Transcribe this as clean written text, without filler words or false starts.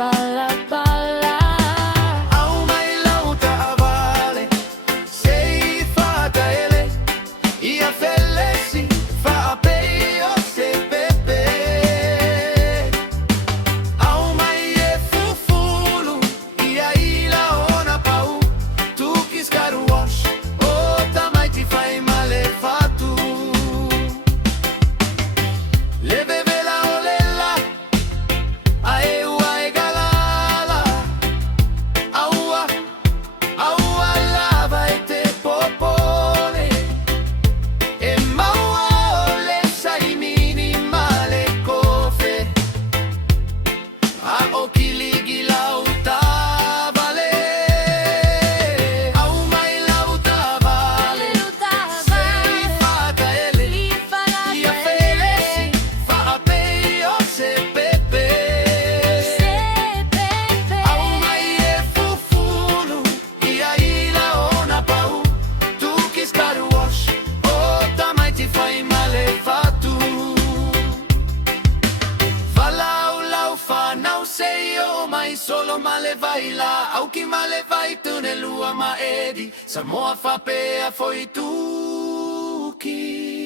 balla balla. Au mai lauta avale, sei fata ele, ia felesi, fa peio se pepe. Au mai e fufulu, ia ila ona pau, tu quis caruash, o tamai ti fai male fatu. Le bebe la olela, aeu ai galala, aua, aua lava e te popone, e maua le sai minimale cofe, a occhi lighi lauta vale, au mai lauta vale, sei fata ele, ia felesi, fa peio se pepe. Au mai e fufulu, ia ila ona pau, tu quis caruash, o tamai ti fai male fatu. Falau lau fa nau sei o mai solo male vai là, au chi male vai tu nell'ua ma edi, Samoa fa pea foi tu chi.